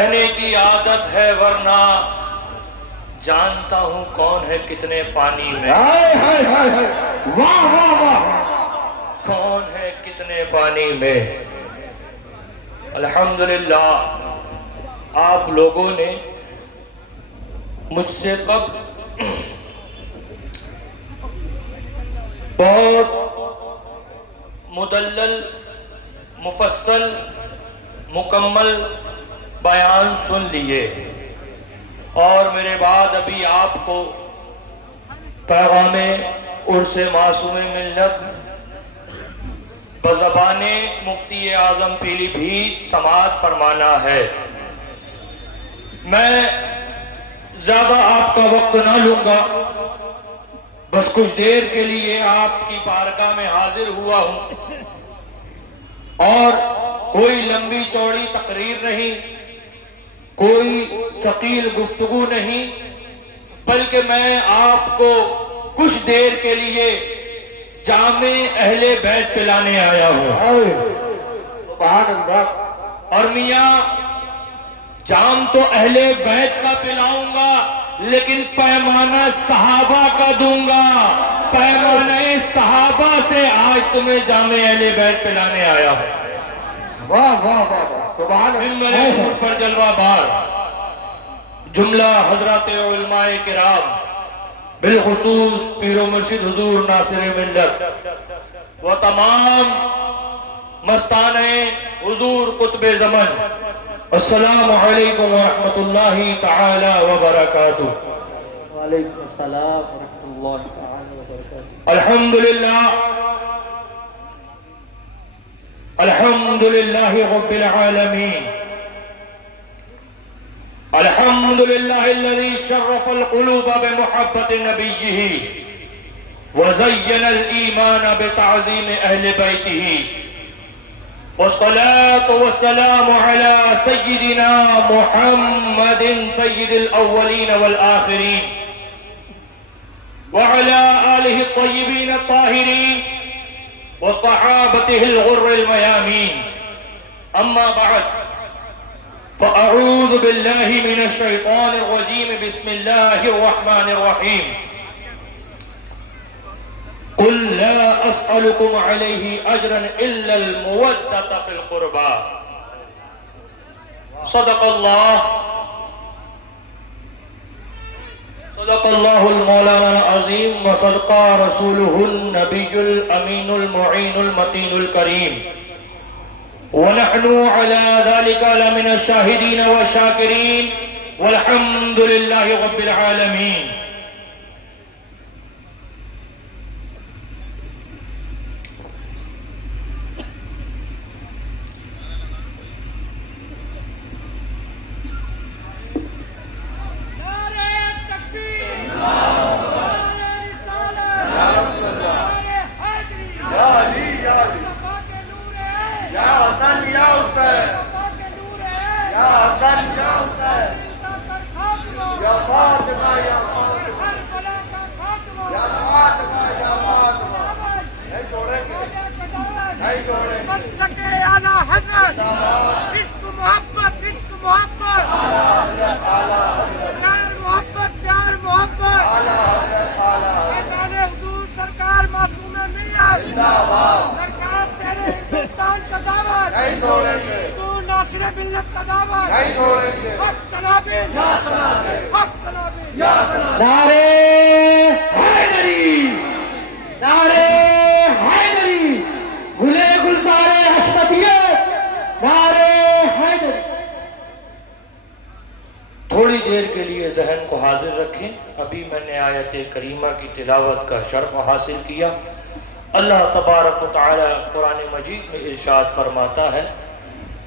رہنے کی عادت ہے ورنہ جانتا ہوں کون ہے کتنے پانی میں. واہ واہ واہ. کون ہے کتنے پانی میں. الحمدللہ آپ لوگوں نے مجھ سے قبل بہت مدلل مفصل مکمل بیان سن لیے اور میرے بعد ابھی آپ کو پیغام عرس معصوم ملت بزبان مفتی اعظم پیلی بھی سماعت فرمانا ہے. میں زیادہ آپ کا وقت نہ لوں گا، بس کچھ دیر کے لیے آپ کی بارگاہ میں حاضر ہوا ہوں اور کوئی لمبی چوڑی تقریر نہیں، کوئی ثقیل گفتگو نہیں، بلکہ میں آپ کو کچھ دیر کے لیے جامع اہل بیت پلانے آیا ہوں. سبحان اللہ. اور میاں جام تو اہل بیت کا پلاؤں گا لیکن پیمانہ صحابہ کا دوں گا. پیمانہ صحابہ سے آج تمہیں جامع اہل بیت پلانے آیا ہوں. واہ واہ واہ. سبحان ممبر اللہ. حضور پر جلوہ بار جملہ حضرات علماء کرام، بالخصوص پیر و مرشد حضور ناصر ملت و تمام مستان حضور قطب زمن، السلام علیکم ورحمت اللہ تعالی وبرکاتہ. وعلیکم السلام ورحمۃ اللہ تعالی وبرکاتہ. الحمدللہ الحمدللہ رب العالمین. الحمدللہ الذي شرف القلوب بمحبت نبیہ وزین الایمان بتعظیم اہل بیتہ، والصلاة والسلام على سیدنا محمد سید الاولین والآخرین وعلى آلہ الطیبین الطاہرین وصحابته الغر الميامين. اما بعد فاعوذ باللہ من الشیطان الرجیم. بسم اللہ الرحمن الرحیم. قل لا اسألكم علیہ اجرا الا المودة فی القربى. صدق اللہ المولانا العظیم وصدق رسولہ النبی الامین المعین المتین الکریم، ونحن على ذلك لمن الشاہدین والشاکرین والحمد للہ رب العالمین. نعرے حیدری، نعرے حیدری، گلے گلزار حشمتیت، نعرے حیدری. تھوڑی دیر کے لیے ذہن کو حاضر رکھیں. ابھی میں نے آیت کریمہ کی تلاوت کا شرف حاصل کیا. اللہ تبارک و تعالی قرآن مجید میں ارشاد فرماتا ہے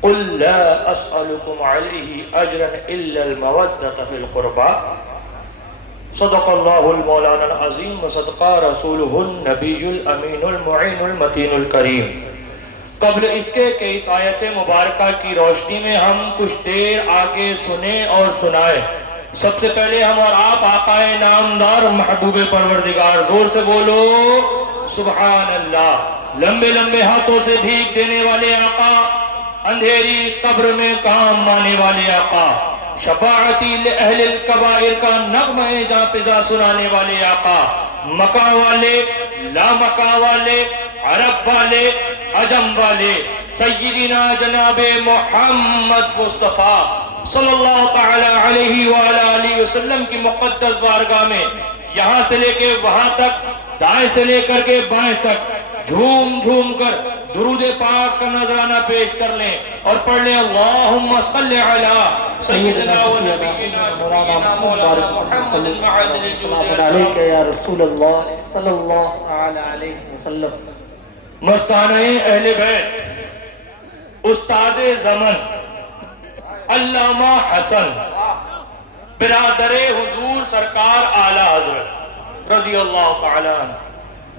قل لا اسألكم علیہ اجرا الا المودة فی القربى. صدق اللہ المولانا العظیم وصدق رسولہ النبی الامین المعین المتین الکریم. قبل اس کے کہ اس آیت مبارکہ کی روشنی میں ہم کچھ دیر آگے سنیں اور سنائیں، سب سے پہلے ہم اور آپ آقا نامدار محبوب پروردگار، زور سے بولو سبحان اللہ. لمبے لمبے ہاتھوں سے بھیک دینے والے آقا اندھیری قبر میں کام آنے والے آقا، شفاعتی لأہل الکبائر کا نغمہ جاں فضا سنانے والے آقا، مکہ والے، لا مکہ والے، عرب والے، عجم والے، سیدنا جناب محمد مصطفیٰ صلی اللہ تعالی علیہ وآلہ وسلم کی مقدس بارگاہ میں یہاں سے لے کے وہاں تک، دائیں سے لے کر کے بائیں تک جھوم جھوم کر درود پاک کا نذرانہ پیش کر لیں اور پڑھ لیں اللہم صلی علی سیدنا و نبینا شفیعنا مولانا محمد المعدن السلام علیکہ یا رسول اللہ صلی اللہ علیہ وسلم۔ مستانہ اہل بیت، استاد زمن علامہ حسن برادر حضور سرکار اعلی حضرت رضی اللہ تعالی عنہ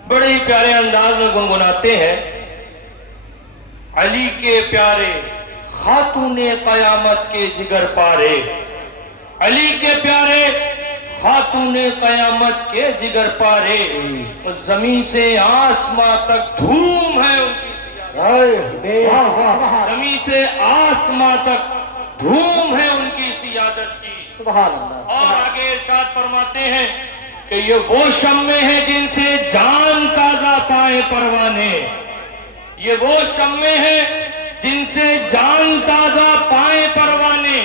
بڑے ہی پیارے انداز میں گنگناتے ہیں، علی کے پیارے خاتون قیامت کے جگر پارے، علی کے پیارے خاتون قیامت کے جگر پارے، زمین سے آسماں تک دھوم ہے ان کی، زمین سے آسماں تک دھوم ہے ان کی سیادت کی۔ سبحان اللہ۔ اور آگے ارشاد فرماتے ہیں کہ یہ وہ شمع ہیں جن سے جان تازہ پائے پروانے، یہ وہ شمع ہیں جن سے جان تازہ پائے پروانے۔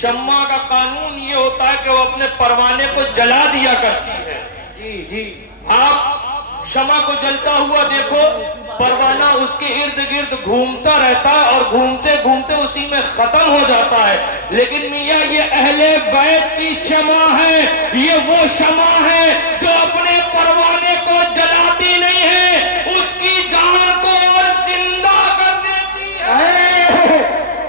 شمع کا قانون یہ ہوتا ہے کہ وہ اپنے پروانے کو جلا دیا کرتی ہے۔ جی جی، آپ شمع کو جلتا ہوا دیکھو، پروانہ اس کے ارد گرد گھومتا رہتا ہے اور گھومتے گھومتے اسی میں ختم ہو جاتا ہے، لیکن میاں یہ اہل بیت کی شمع ہے، یہ وہ شمع ہے جو اپنے پروانے کو جلاتی نہیں ہے، اس کی جان کو اور زندہ کر دیتی ہے۔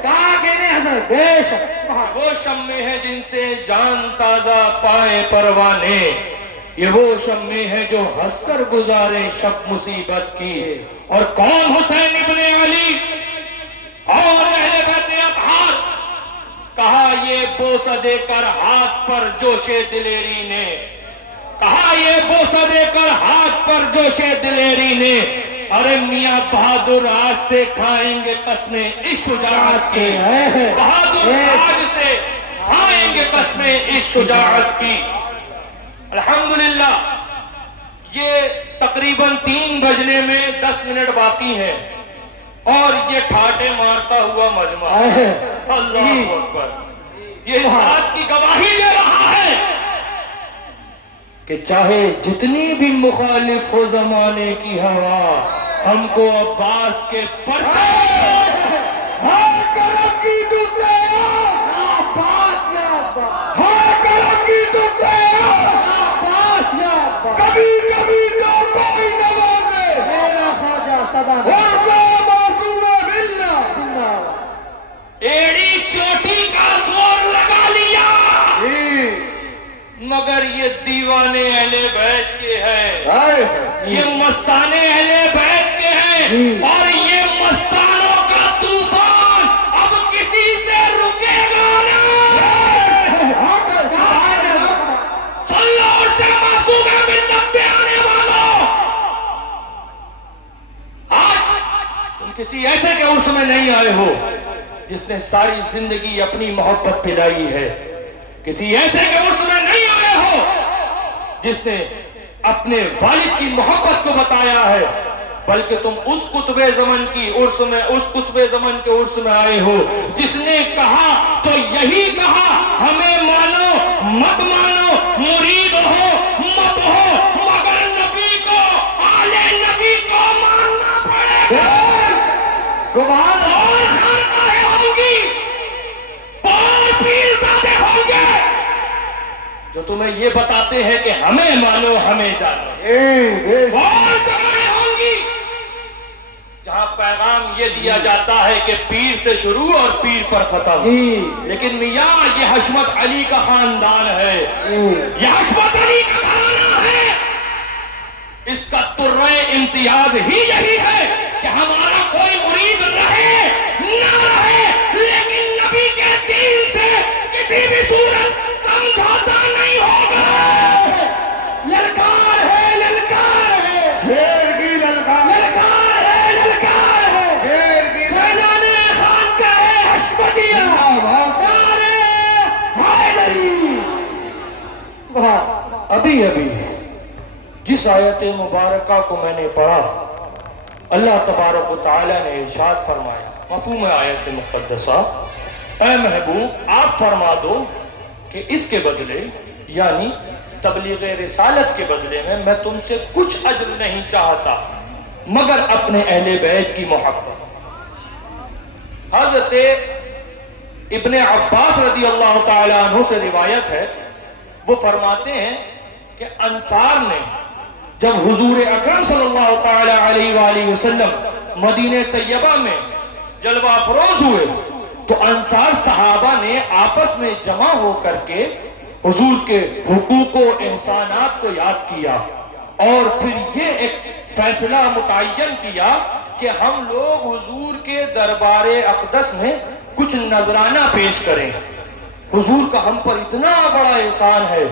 کہا کہ نہیں حضرت، بے شک وہ شمع ہے جن سے جان تازہ پائے پروانے، یہ وہ شمع ہے جو ہنس کر گزارے شب مصیبت کی۔ اور کون حسین ابن علی اور اہل بیت اطہار، کہا یہ بوسہ دے کر ہاتھ پر جوش دلیری نے، کہا یہ بوسہ دے کر ہاتھ پر جوش دلیری نے، ارے میاں بہادر آج سے کھائیں گے قسمیں اس شجاعت کی، بہادر آج سے کھائیں گے قسمیں اس شجاعت کی۔ الحمدللہ یہ تقریباً 3 بجنے میں 10 منٹ باقی ہیں اور یہ ٹھاٹے مارتا ہوا مجمع، اللہ اکبر، یہ اس بات کی گواہی دے رہا ہے کہ چاہے جتنی بھی مخالف ہو زمانے کی ہوا، ہم کو عباس کے پرچے کرم کی دکھتے کبھی کبھی تو کوئی نوازے میرا خواجہ صدا معصوم باللہ، ایڑی چوٹی کا زور لگا لیا، مگر یہ دیوانے اہل بیت کے ہیں، یہ مستانے اہل بیت کے ہیں، اور یہ مستانوں کا طوفان اب کسی سے رکے گا نہیں۔ صلو اور سے معصوم ملت پہ آنے والوں، آج تم کسی ایسے کے عرص میں نہیں آئے ہو جس نے ساری زندگی اپنی محبت پلائی ہے، کسی ایسے کے عرص میں نہیں آئے ہو جس نے اپنے والد کی محبت کو بتایا ہے، بلکہ تم اس قطب زمن کی عرص میں، اس قطب زمن کے عرص میں آئے ہو جس نے کہا تو یہی کہا، ہمیں مانو مت مانو، مرید ہو مت ہو، مگر نبی کو، آل نبی کو ماننا پڑے گا۔ سبحان اور خانقاہیں ہوں گی، اور پیرزادے ہوں گے جو تمہیں یہ بتاتے ہیں کہ ہمیں مانو ہمیں جانو، اور جگہیں ہوں گی جہاں پیغام یہ دیا جاتا ہے کہ پیر سے شروع اور پیر پر ختم، لیکن میاں یہ حشمت علی کا خاندان ہے، یہ حشمت علی کا گھرانہ ہے، اس کا ترے امتیاز ہی یہی ہے کہ ہمارا کوئی مرید رہے نہ رہے، لیکن نبی کے دین سے کسی بھی صورت سمجھوتا نہیں ہوگا۔ للکار ہے، للکار ہے، شیر کی للکار، للکار ہے، للکار ہے، شیر کی خزانے ابھی ابھی جس آیت مبارکہ کو میں نے پڑھا، اللہ تبارک و تعالی نے ارشاد فرمایا، مفہوم آیت مقدسہ، اے محبوب آپ فرما دو کہ اس کے بدلے یعنی تبلیغ رسالت کے بدلے میں تم سے کچھ اجر نہیں چاہتا مگر اپنے اہل بیت کی محبت۔ حضرت ابن عباس رضی اللہ تعالیٰ عنہ سے روایت ہے، وہ فرماتے ہیں کہ انصار نے جب حضور اکرم صلی اللہ تعالیٰ علیہ وآلہ وسلم مدینہ طیبہ میں جلوہ افروز ہوئے تو انصار صحابہ نے آپس میں جمع ہو کر کے حضور کے حقوق و احسانات کو یاد کیا، اور پھر یہ ایک فیصلہ متعین کیا کہ ہم لوگ حضور کے دربار اقدس میں کچھ نذرانہ پیش کریں۔ حضور کا ہم پر اتنا بڑا احسان ہے،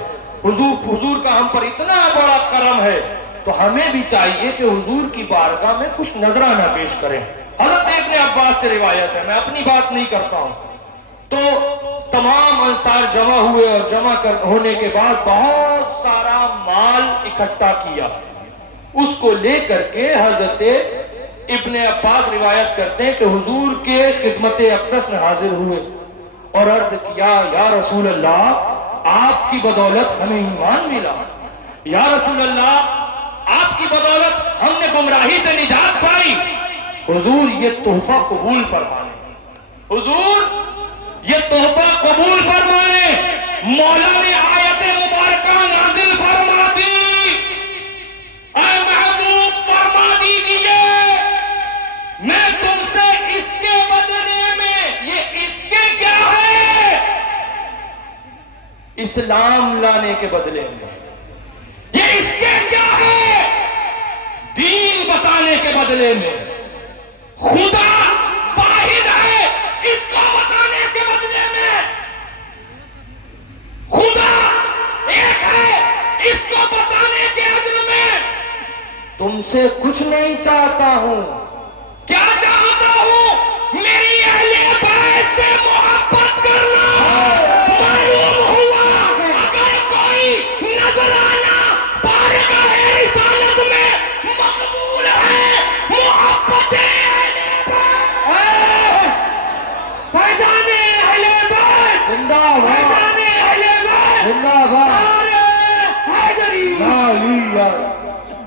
حضور کا ہم پر اتنا بڑا کرم ہے، تو ہمیں بھی چاہیے کہ حضور کی بارگاہ میں کچھ نذرانہ پیش کریں۔ حضرت ابن عباس سے روایت ہے، میں اپنی بات نہیں کرتا ہوں۔ تو تمام انصار جمع ہوئے اور جمع ہونے کے بعد بہت سارا مال اکٹھا کیا، اس کو لے کر کے حضرت ابن عباس روایت کرتے ہیں کہ حضور کے خدمت اقدس میں حاضر ہوئے اور عرض کیا، یا رسول اللہ آپ کی بدولت ہمیں ایمان ملا، یا رسول اللہ آپ کی بدولت ہم نے گمراہی سے نجات پائی، حضور یہ تحفہ قبول فرمانے، حضور یہ تحفہ قبول فرمانے۔ مولا نے آیت مبارکہ نازل فرما دی، اے محبوب فرما دیجئے میں تم سے اس کے بدلے میں، یہ اس کے کیا ہے؟ اسلام لانے کے بدلے میں، یہ اس کے کیا ہے؟ دین بتانے کے بدلے میں، خدا واحد ہے اس کو بتانے کے بدلے میں، خدا ایک ہے اس کو بتانے کے عجر میں تم سے کچھ نہیں چاہتا ہوں۔ کیا چاہتا ہوں؟ میری اہل بیت سے محبت کرنا۔ معلوم ہوا اگر کوئی نذرانہ بارگاہ رسالت میں مقبول ہے، محبت اہل بیت، فیضان اہل بیت، زندہ باد، فیضان اہل بیت، زندہ باد، حیدری۔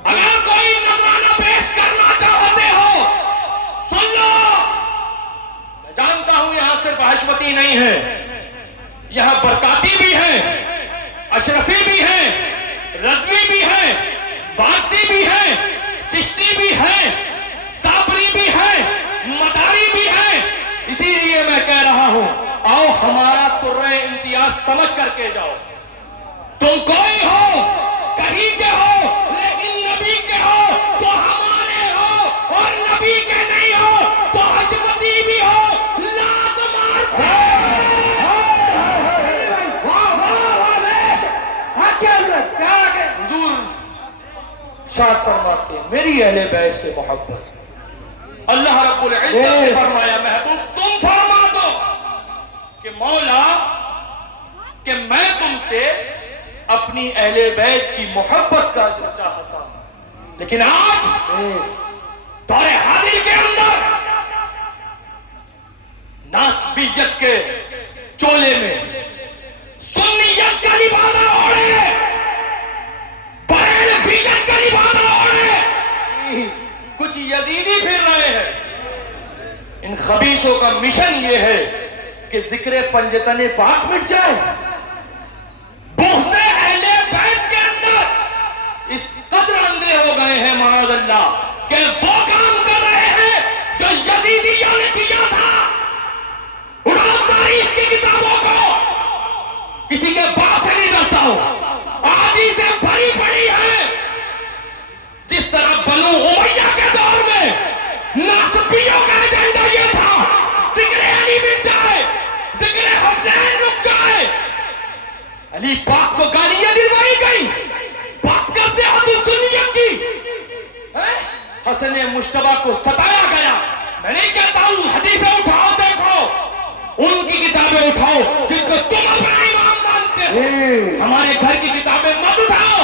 اگر کوئی نذرانہ پیش کرنا چاہتے ہو سن لو، میں جانتا ہوں یہاں صرف حشمتی نہیں ہے، یہاں برکاتی بھی ہیں، اشرفی بھی ہیں، رضوی بھی ہیں، وارسی بھی ہیں، چشتی بھی ہیں، صابری بھی ہیں، مداری بھی ہیں۔ اسی لیے میں کہہ رہا ہوں آؤ ہمارا قرۂ امتیاز سمجھ کر کے جاؤ۔ تم کوئی ہو، کہیں کے ہو، لیکن نبی کے ہو تو ہمارے ہو، اور نبی کے نہیں ہو تو حشمتی بھی ہو، لات مارتے حضور شاد فرماتے ہیں میری اہل بیت سے محبت۔ اللہ رب العزت نے فرمایا محبوب تم فرما دو کہ مولا کہ میں تم سے اپنی اہل بیت کی محبت کا اجر چاہتا ہوں، لیکن آج دور حاضر کے اندر ناسبیت کے چولے میں سنیت کا لبادہ اوڑے، بریلویت کا لبادہ اوڑے کچھ یزیدی پھر رہے ہیں۔ ان خبیثوں کا مشن یہ ہے کہ ذکر پنجتن پاک مٹ جائے۔ بہت سے اہل بیت کے اندر اس قدر اندھے ہو گئے ہیں معاذ اللہ کہ وہ کام کر رہے ہیں جو یزیدیوں نے کیا تھا۔ اڑاؤ تاریخ کی کتابوں کو، کسی کے باپ سے نہیں ڈرتا ہوں، آدھی سے بھری پڑی ہے۔ جس طرح بنو امیہ کے دور میں ناصبیوں کا ایجنڈا یہ تھا ذکر علی مٹ جائے، ذکر حسین رک جائے۔ علی پاک کو گالیاں دلوائی گئی، بات کرتے ہو تو سنیت کی، حسن مجتبیٰ کو ستایا گیا۔ میں نہیں کہتا ہوں حدیثیں اٹھاؤ دیکھو، ان کی کتابیں اٹھاؤ جن کو تم اپنا امام مانتے ہو، ہمارے گھر کی کتابیں مت اٹھاؤ۔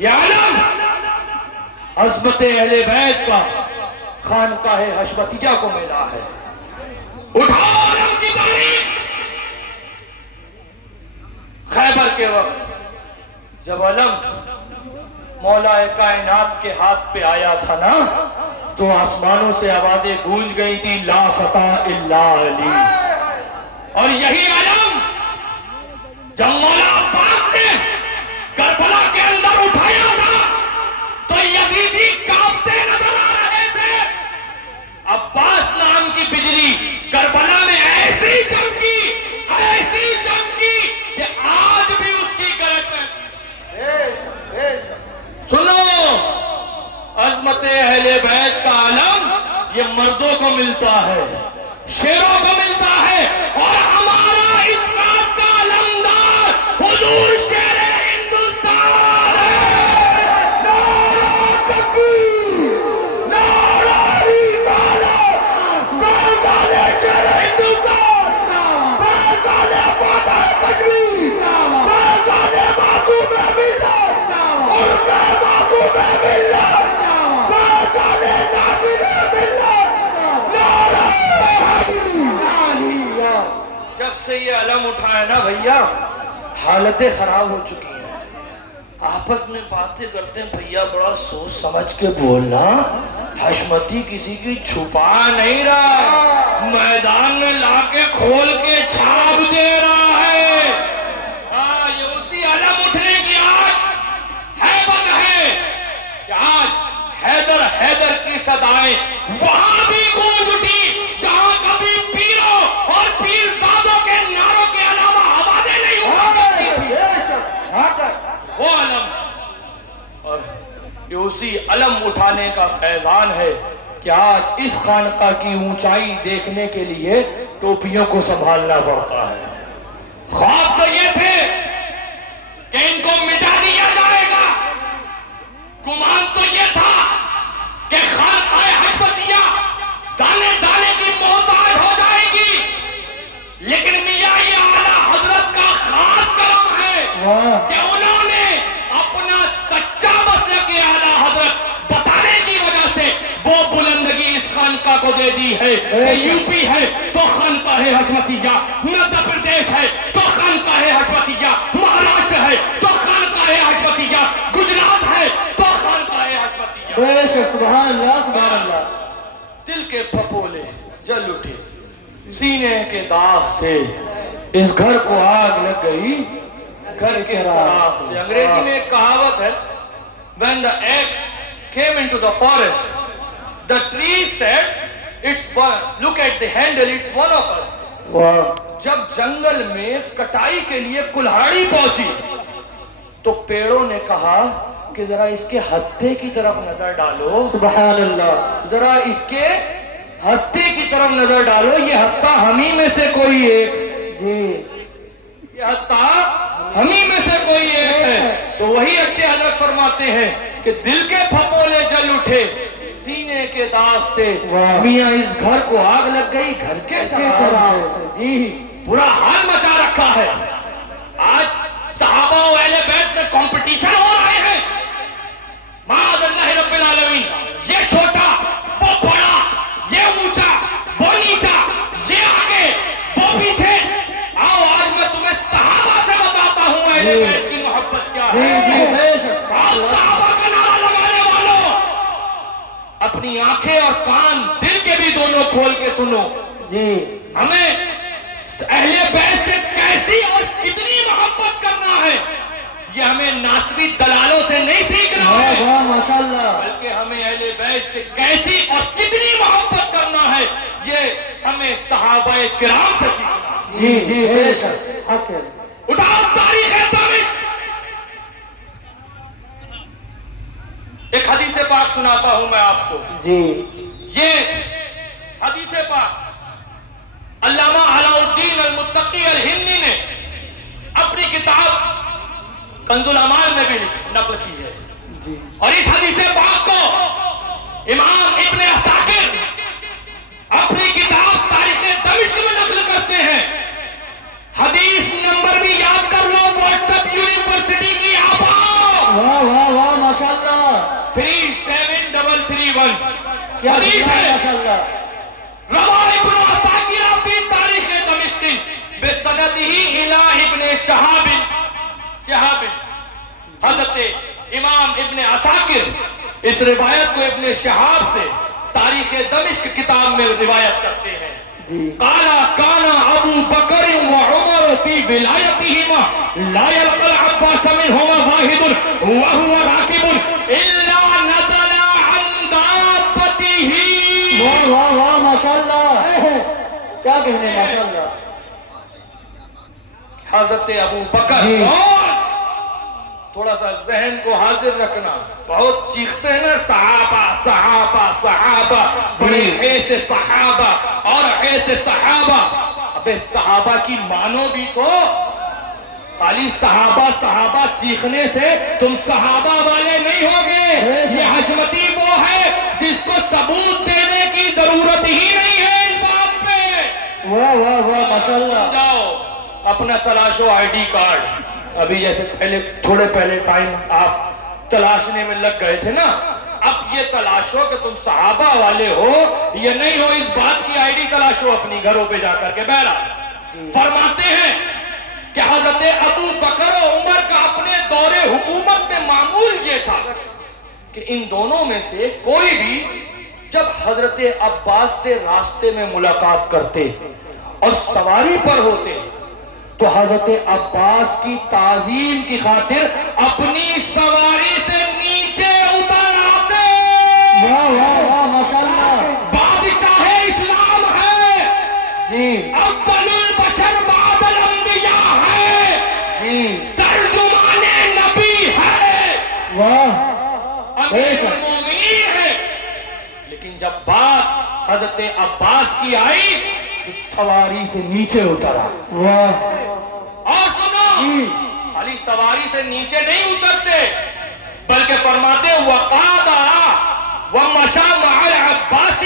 یہ علم عظمت اہل بیت کا خانقاہ حشمتیہ کو ملا ہے. اٹھاؤ علم کی تاریخ. خیبر کے وقت جب علم مولا کائنات کے ہاتھ پہ آیا تھا نا تو آسمانوں سے آوازیں گونج گئی تھی لا فتح الا علی. اور یہی علم جب مولا عباس نے کربلا کے اندر اٹھایا تھا تو یزیدی کانپتے نظر آ رہے تھے. عباس نام کی بجلی کربلا میں ایسی چمکی کہ آج بھی اس کی گرج میں. سنو عظمت اہل بیت کا علم یہ مردوں کو ملتا ہے, شیروں کو ملتا ہے, اور ہمارا اس بات کا علمدار حضور شیر ہندوستان ہے. نعرہ تکبیر نعرہ رسالت پہلے شیر ہندوستان پہلے فاتح کشمیر پہلے معصوم ملت اور کے معصوم ملت پہلے ناظر ملت نعرہ حیدری. جب سے یہ علم اٹھایا نا بھیا حالتیں خراب ہو چکی ہیں. آپس میں باتیں کرتے ہیں بھیا بڑا سوچ سمجھ کے بولنا. حشمتی کسی کی چھپا نہیں رہا, میدان میں لا کے کھول کے چھاپ دے رہا ہے. یہ اسی علم اٹھنے کی آج ہیبت ہے کہ آج حیدر حیدر کی صدائیں وہاں بھی گونج اٹھی جہاں کبھی پیروں اور پیرزادوں کے نعروں کے علاوہ آوازیں نہیں ہوا کرتی تھی. وہ علم اور یہ اسی علم اٹھانے کا فیضان ہے کہ آج اس خانقاہ کی اونچائی دیکھنے کے لیے ٹوپیوں کو سنبھالنا پڑتا ہے. خواب تو یہ تھے کہ ان کو مٹا دیا جائے گا, گمان تو یہ تھا کہ خانقاہ حشمتیہ دانے دانے کی محتاج ہو جائے گی, لیکن میاں یہ اعلیٰ حضرت کا خاص کرم ہے کہ انہوں نے اپنا سچا مسلک اعلیٰ حضرت بتانے کی وجہ سے وہ بلندگی اس خانقاہ کو دے دی ہے کہ یو پی ہے تو خانقاہ حشمتیہ, مدھیہ پردیش ہے تو خانقاہ حشمتیہ, مہاراشٹر ہے تو خانقاہ حشمتیہ, گجرات ہے تو خانقاہ حشمتیہ. بے شک سبحان اللہ سبحان اللہ. دل کے پھپولے جل اٹھے, سینے کے داغ سے اس گھر کو آگ لگ گئی, گھر کے چراغ سے. انگریزی میں ایک کہاوت ہے when the axe came into the forest the tree said it's one, look at the handle, it's one of us. جب جنگل میں کٹائی کے لیے کلہاڑی پہنچی تو پیڑوں نے کہا کہ ذرا اس کے ہتھے کی طرف نظر ڈالو. سبحان اللہ. ذرا اس کے ہتھے کی طرف نظر ڈالو, یہ ہتھا ہمیں میں سے کوئی ایک, جی یہ ہتھا ہمیں میں سے کوئی ایک ہے. تو وہی اچھے حضرت فرماتے ہیں کہ دل کے پھپولے جل اٹھے, سینے کے داغ سے میاں اس گھر کو آگ لگ گئی, گھر کے چراغ سے. جی برا حال مچا رکھا ہے. آج صحابہ و اہل بیت میں کمپٹیشن ہو رہے ہیں. معاذ اللہ رب العالمین, یہ چھوٹا وہ بڑا, یہ اونچا وہ نیچا, یہ آگے وہ پیچھے. آؤ آج میں تمہیں صحابہ سے بتاتا ہوں اہل بیت کی محبت کیا ہے. آؤ صحابہ کا نعرہ لگانے والوں, اپنی آنکھیں اور کان دل کے بھی دونوں کھول کے سنو. جی ہمیں اہل بیت سے کیسی اور کتنی محبت کرنا ہے یہ ہمیں ناسبی دلالوں سے نہیں سیکھنا ہے, ماشاءاللہ, بلکہ ہمیں اہل بیت سے کیسی اور کتنی محبت کرنا ہے یہ ہمیں صحابہ کرام سے سیکھنا ہے. جی جی بے شک حق ہے. اٹھاؤ تاریخ دمشق. ایک حدیث پاک سناتا ہوں میں آپ کو. جی یہ حدیث پاک علامہ علاء الدین المتقی الہندی نے اپنی کتاب کنز الامان میں بھی نقل کی ہے. اور اس حدیث پاک کو امام ابن عساکر اپنی کتاب تاریخ دمشق میں نقل کرتے ہیں. حدیث نمبر بھی یاد کر لو, واٹس ایپ یونیورسٹی کی آپ آؤ. واہ واہ واہ کیا حدیث ہے ماشاءاللہ. روا ابن عساکر فی تاریخ دمشق بسندہ الی ابن شہاب حضرت امام ابن عساکر اس روایت کو ابن شہاب سے تاریخ دمشق کتاب میں روایت کرتے ہیں. قال كان ابو بکر وعمر في ولایتهما لا يلقى العباس منهما واحد وهو راكب الا نزل عن دابته. واہ واہ واہ ماشاءاللہ. کیا کہنے ماشاءاللہ. حضرت ابو بکر تھوڑا سا ذہن کو حاضر رکھنا. بہت چیختے ہیں نا صحابہ صحابہ صحابہ, بڑے ایسے صحابہ اور ایسے صحابہ. ابے صحابہ کی مانو بھی تو. خالی صحابہ صحابہ چیخنے سے تم صحابہ والے نہیں ہوگے. یہ حجمتی وہ ہے جس کو ثبوت دینے کی ضرورت ہی نہیں ہے اس بات پہ. واہ واہ واہ ماشاءاللہ. جاؤ اپنا تلاشو آئی ڈی کارڈ. ابھی جیسے تھوڑے پہلے ٹائم آپ تلاشنے میں لگ گئے تھے نا, اب یہ تلاشو کہ تم صحابہ والے ہو یہ نہیں ہو, اس بات کی آئی ڈی تلاشو اپنی گھروں پہ جا کر کے. بہرحال فرماتے ہیں کہ حضرت ابو بکر و عمر کا اپنے دور حکومت میں معمول یہ تھا کہ ان دونوں میں سے کوئی بھی جب حضرت عباس سے راستے میں ملاقات کرتے اور سواری پر ہوتے تو حضرت عباس کی تعظیم کی خاطر اپنی سواری سے نیچے اتر آتے. واہ واہ واہ ماشاءاللہ. بادشاہ اسلام ہے جی افضل البشر بعد الانبیاء ہے جی. ترجمان نبی ہے واہ امیر المومنین ہے. لیکن جب بات حضرت عباس کی آئی تو سواری سے نیچے اترا. واہ. اور سنو خالی سواری سے نیچے نہیں اترتے بلکہ فرماتے وقادا ومشى مع العباس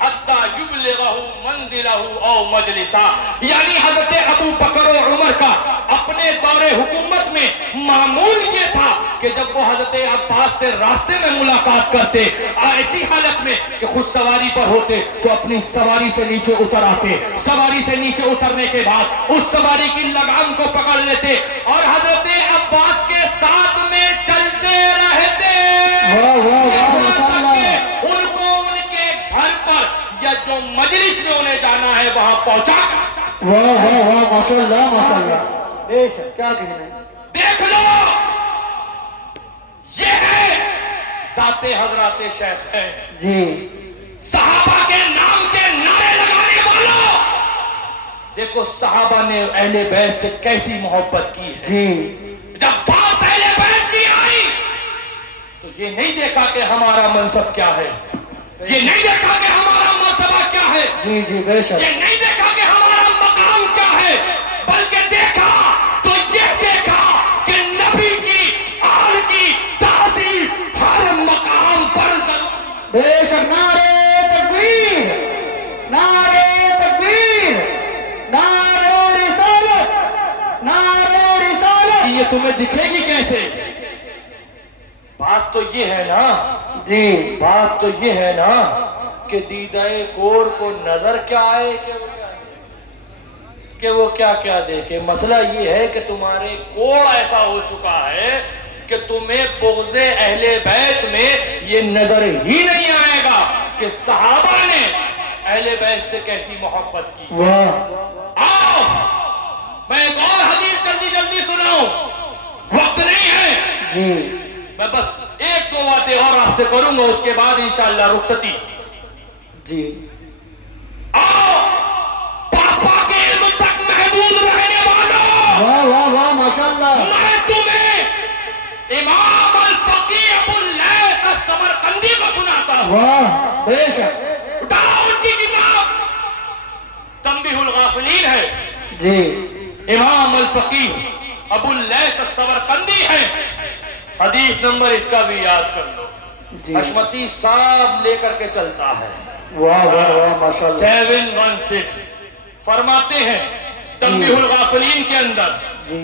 حتى يبلغه منزله او مجلسا. یعنی حضرت ابو بکر و عمر کا اپنے دور حکومت میں معمول یہ تھا کہ جب وہ حضرت عباس سے راستے میں ملاقات کرتے ایسی حالت میں کہ خود سواری پر ہوتے تو اپنی سواری سے نیچے اتر آتے. سواری سے نیچے اترنے کے بعد اس سواری کی لگام کو پکڑ لیتے اور حضرت عباس کے ساتھ میں چلتے رہتے. واہ واہ واہ ماشاءاللہ. ان کو ان کے گھر پر یا جو مجلس میں انہیں جانا ہے وہاں پہنچا. واہ واہ واہ ماشاءاللہ ماشاءاللہ. بے شک کیا کہنے. دیکھ لو یہ ہے ذات حضرات شیخ ہے. جی صحابہ کے نام کے نعرے لگانے والوں دیکھو صحابہ نے اہل بیت سے کیسی محبت کی ہے. جی جب بات اہل بیت کی آئی تو یہ نہیں دیکھا کہ ہمارا منصب کیا ہے, یہ نہیں دیکھا کہ ہمارا مرتبہ کیا ہے, جی جی بے شک. یہ نہیں دیکھا کہ ہمارا مقام کیا ہے, بلکہ دیکھا تو یہ دیکھا کہ نبی کی آل کی تعظیم ہر مقام پر ضرور. بے شک. نعرے تکبیر نعرے تکبیر نعرے رسالت نعرے رسالت. یہ تمہیں دکھے گی کیسے؟ بات تو یہ ہے نا جی بات تو یہ ہے نا کہ دیدہ کور کو نظر کیا آئے کہ وہ کیا کیا دیکھے. مسئلہ یہ ہے کہ تمہارے کوڑ ایسا ہو چکا ہے کہ تمہیں بغض اہل بیت میں یہ نظر ہی نہیں آئے گا کہ صحابہ نے اہل بیت سے کیسی محبت کی. واہ. آؤ میں ایک اور حدیث جلدی جلدی سناؤں, وقت نہیں ہے. جی میں بس ایک دو باتیں اور آپ سے کروں گا, اس کے بعد انشاءاللہ رخصتی. جی آؤ پاپا کے علم تک محدود رہنے والوں واہ واہ واہ ماشاءاللہ. میں تمہیں امام الفقی ابو اللیث السمرقندی کو سناتا ہوں. واہ بے شک. اٹھاؤ ان کی کتاب تنبیہ الغافلین ہے. جی امام الفقی ابو اللیث السمرقندی ہے. حدیث نمبر اس کا بھی یاد کر لو. جی حشمتی صاحب لے کر کے چلتا ہے. واہ واہ واہ ماشاءاللہ. 716 فرماتے ہیں تنبیہ الغافلین کے اندر جی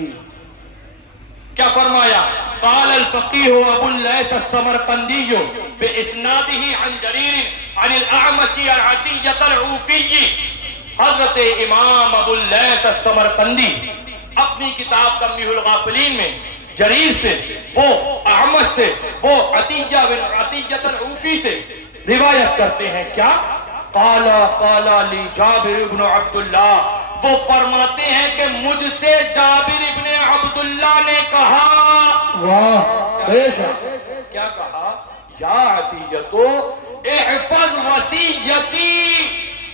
کیا فرمایا؟ قال الفقيه ابو الليث السمرقندي باسناده عن جرير عن الاعمش عن عطية العوفي. حضرت امام ابو الليث السمرقندی اپنی کتاب تنبیہ الغافلین میں جریر سے، وہ اعمش سے، وہ عطیہ بن عطیہ العوفی سے روایت کرتے ہیں. کیا؟ قال لی جابر ابن عبداللہ، وہ فرماتے ہیں کہ مجھ سے جابر ابن عبداللہ نے کہا. واہ بے شک. کیا کہا؟ یا عطیہ احفظ وصیتی،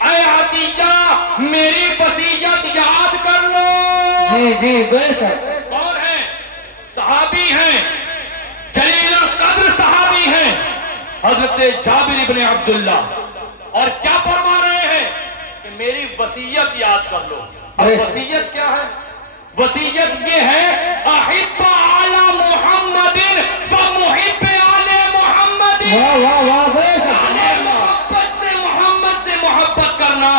اے عطیہ میری وصیت یاد کر لو. جی جی بے شک. کون ہیں؟ صحابی ہیں، جلیل القدر صحابی ہیں، حضرت جابر ابن عبداللہ. اور کیا فرما رہے ہیں کہ میری وصیت یاد کر لو. اب وصیت کیا ہے؟ وصیت یہ ہے احب آل محمد و محب آل محمد. واہ واہ واہ بے شک. محمد سے محبت کرنا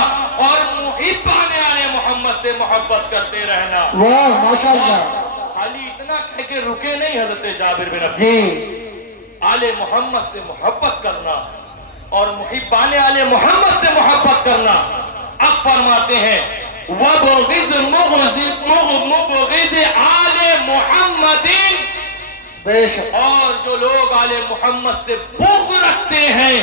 اور محبان آل محمد سے محبت کرتے رہنا. واہ ماشاءاللہ. خالی اتنا کہہ کے رکے نہیں حضرت جابر بن عبداللہ، جی آل محمد سے محبت کرنا اور محبان آل محمد سے محبت کرنا. اب فرماتے ہیں وَبُغِضْ مُبْغِضِ آلِ مُحَمَّدٍ، بے شک. اور جو لوگ آل محمد سے بغض رکھتے ہیں،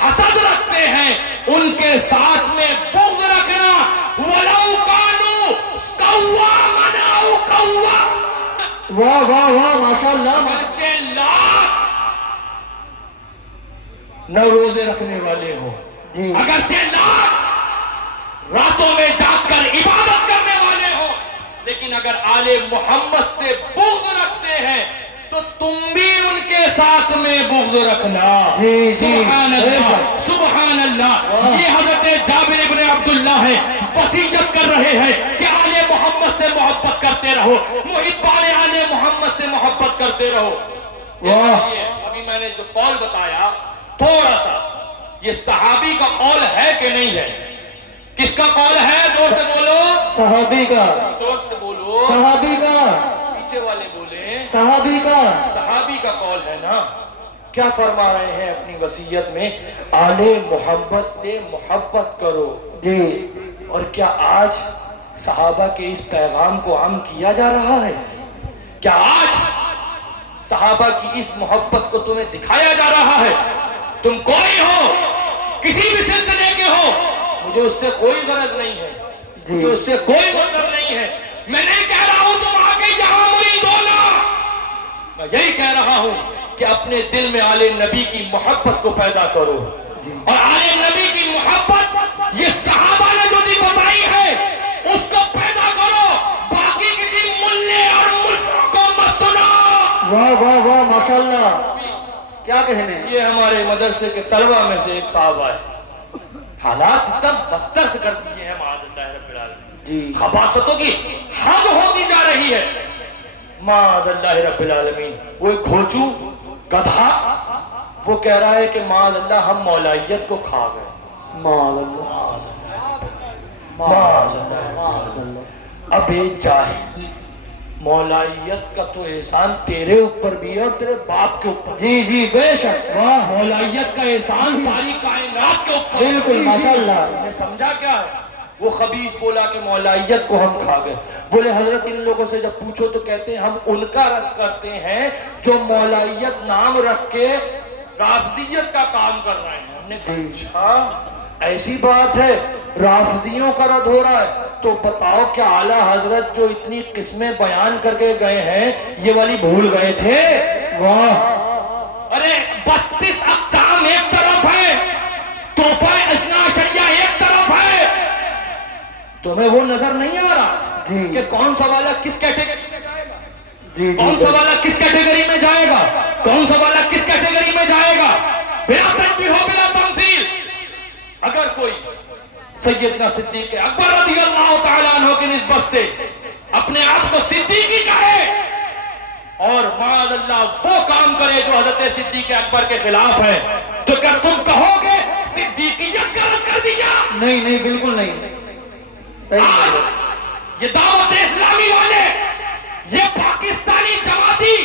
حسد رکھتے ہیں، ان کے ساتھ میں بغض رکھنا. وَلَوْ كَانُوا قَوَّامًا أَوْ قَوَّامًا، واہ واہ واہ ماشاءاللہ. اگرچہ لاکھ نہ روزے رکھنے والے ہوں، جی اگرچہ لاکھ راتوں میں جاگ کر عبادت کرنے والے ہوں، لیکن اگر آل محمد سے بغض رکھتے ہیں تو تم بھی ان کے ساتھ میں بغض رکھنا. جی جی سبحان اللہ سبحان اللہ. یہ حضرت جابر ابن عبداللہ ہے، وصیت کر رہے ہیں کہ آل محمد سے محبت کرتے رہو، محبان آل محمد سے محبت کرتے رہو. واہ. ابھی میں نے جو قول بتایا تھوڑا سا، یہ صحابی کا قول ہے کہ نہیں ہے؟ کس کا قول ہے؟ زور سے بولو. صحابی کا. زور سے بولو. صحابی کا. پیچھے والے بولیں. صحابی کا. صحابی کا قول ہے نا. کیا فرما رہے ہیں اپنی وصیت میں؟ آل محمد سے محبت کرو. جی. اور کیا آج صحابہ کے اس پیغام کو عام کیا جا رہا ہے؟ کیا آج صحابہ کی اس محبت کو تمہیں دکھایا جا رہا ہے؟ تم کوئی ہو، کسی بھی سلسلے کے ہو، مجھے اس سے کوئی غرض نہیں ہے، مجھے اس سے کوئی مطلب نہیں ہے. میں نہیں کہہ رہا ہوں تم آگے یہاں مرید ہونا، میں یہی کہہ رہا ہوں کہ اپنے دل میں آل نبی کی محبت کو پیدا کرو. اور آل نبی کی محبت یہ صحابہ نے جو دی بتائی ہے اس کو پیدا کرو. باقی کسی ملے اور ملوں کو مت سنو. واہ واہ واہ ماشاءاللہ. کیا کہنے. یہ ہمارے مدرسے کے طلبہ میں سے ایک صاحب آئے، حالات اتنا بدتر سے کر دیے ہیں معاذ اللہ رب العالمین. جی خباثتوں کی حد ہوتی جا رہی ہے معاذ اللہ رب العالمین. وہ ایک گھوچو گدھا، وہ کہہ رہا ہے کہ معاذ اللہ ہم مولائیت کو کھا گئے. معاذ اللہ. معاذ اللہ. اب ایک جاہل، مولائیت کا تو احسان تیرے اوپر بھی ہے اور تیرے باپ کے اوپر. جی جی بے شک. واہ مولائیت کا احسان ساری کائنات کے اوپر. بالکل ماشاءاللہ. نے سمجھا کیا ہے؟ وہ خبیث بولا کہ مولائیت کو ہم کھا گئے. بولے حضرت ان لوگوں سے جب پوچھو تو کہتے ہیں ہم ان کا رد کرتے ہیں جو مولائیت نام رکھ کے رافضیت کا کام کر رہے ہیں. ہم نے کہا اچھا ایسی بات ہے، رافضیوں کا رد ہو رہا ہے، تو بتاؤ کہ اعلیٰ حضرت جو اتنی قسمیں بیان کر کے گئے ہیں یہ والی بھول گئے تھے؟ واہ. ارے 32 اقسام ایک طرف ہے، تحفہ اثنا عشریہ ایک طرف ہے، تمہیں وہ نظر نہیں آ رہا کہ کون سا والا کس کیٹیگری میں جائے گا؟ جی کون سا والا کس کیٹیگری میں جائے گا؟ کون سا والا کس کیٹیگری میں جائے گا؟ بلا تنبیہ ہو بلا تمثیل. اگر کوئی سیدنا صدیق اکبر رضی اللہ تعالیٰ عنہ کی نسبت سے اپنے آپ کو صدیقی کہے اور معاذ اللہ وہ کام کرے جو حضرت صدیق اکبر کے خلاف ہے، تو کیا تم کہو گے صدیقیت کا رد کر دیا؟ نہیں نہیں بالکل نہیں. آج یہ دعوت اسلامی والے، یہ پاکستانی جماعتی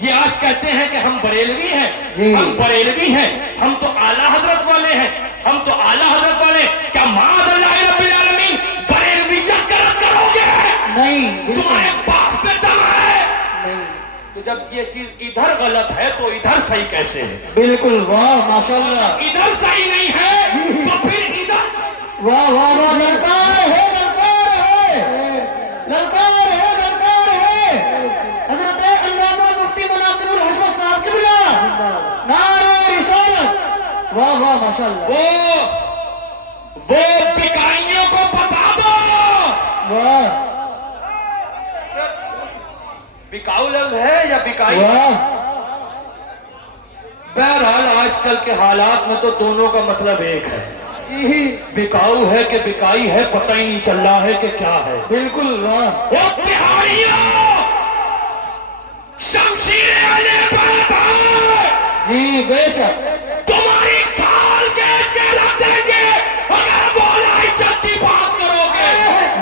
یہ آج کہتے ہیں کہ ہم بریلوی ہیں، جی۔ ہم بریلوی ہیں، ہم تو اعلیٰ حضرت والے ہیں، ہم تو اعلیٰ حضرت والے ہیں۔ کیا معاذ اللہ رب العالمین بریلویت کا رد کرو گے؟ نہیں، بالکل تمہارے باپ پہ دم ہے۔ نہیں، تو جب یہ چیز ادھر غلط ہے تو ادھر صحیح کیسے ہے؟ بالکل، واہ ماشاءاللہ، ادھر صحیح نہیں ہے تو پھر ادھر؟ واہ واہ واہ، للکار ہے، للکار ہے، للکار ہے، للکار ہے۔ حضرت علامہ مفتی مناظر الحشمت صاحب کی بلا نعرہ رسالت، واہ واہ ماشاءاللہ، وہ بکائیوں کو بتا دو، واہ بکاؤ لفظ ہے یا بکائی؟ واہ، بہرحال آج کل کے حالات میں تو دونوں کا مطلب ایک ہے، بکاؤ ہے کہ بکائی ہے پتہ ہی نہیں چل رہا ہے کہ کیا ہے۔ بالکل، واہ، او بہاریوں، شمشیر علی بات ہے، جی بے شک، تمہاری کھال کھینچ کے رکھ دیں گے اگر مولا عزت کی بات کرو گے۔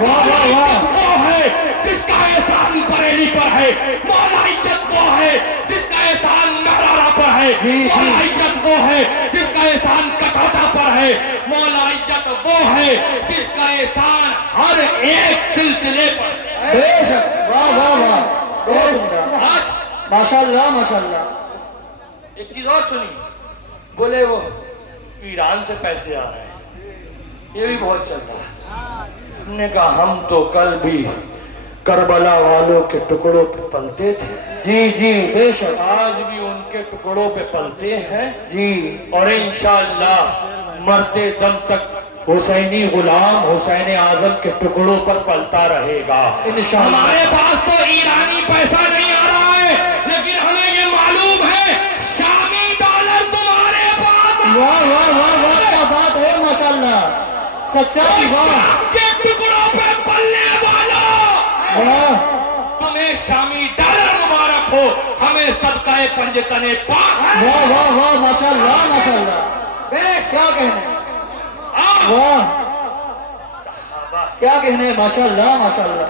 واہ واہ واہ، وہ ہے جس کا احسان بریلی پر ہے، مولا عزت وہ ہے جس کا احسان مرارہ پر ہے، مولا عزت وہ ہے جس کا احسان کٹوٹا پر ہے، مولا عزت وہ ہے جس کا احسان ہر ایک سلسلے پر۔ بے شک، واہ واہ واہ، بہت عمدہ، آج ماشاءاللہ ماشاءاللہ، ایک چیز اور سنی، بولے وہ ایران سے پیسے آ رہے ہیں، یہ بھی بہت چل رہا ہے۔ ہم نے کہا ہم تو کل بھی کربلا والوں کے ٹکڑوں پہ پلتے تھے، جی جی بے شک، آج بھی ان کے ٹکڑوں پہ پلتے ہیں، جی اور انشاءاللہ مرتے دم تک حسینی غلام حسین اعظم کے ٹکڑوں پر پلتا رہے گا۔ انشاءاللہ۔ ہمارے پاس تو ایرانی پیسہ نہیں آ رہا ہے، لیکن ہمیں یہ معلوم ہے شامی ڈالر تمہارے پاس ہے۔ واہ واہ واہ واہ، کیا بات ہے ماشاءاللہ، سچائی، واہ شام کے ٹکڑوں پہ پلنے والوں، واہ، تمہیں شامی ڈالر مبارک ہو، ہمیں صدقہ پنجتن پاک ہے۔ واہ واہ واہ، ماشاءاللہ ماشاءاللہ، کیا کہنے، واہ کیا کہنے، ماشاءاللہ ماشاءاللہ،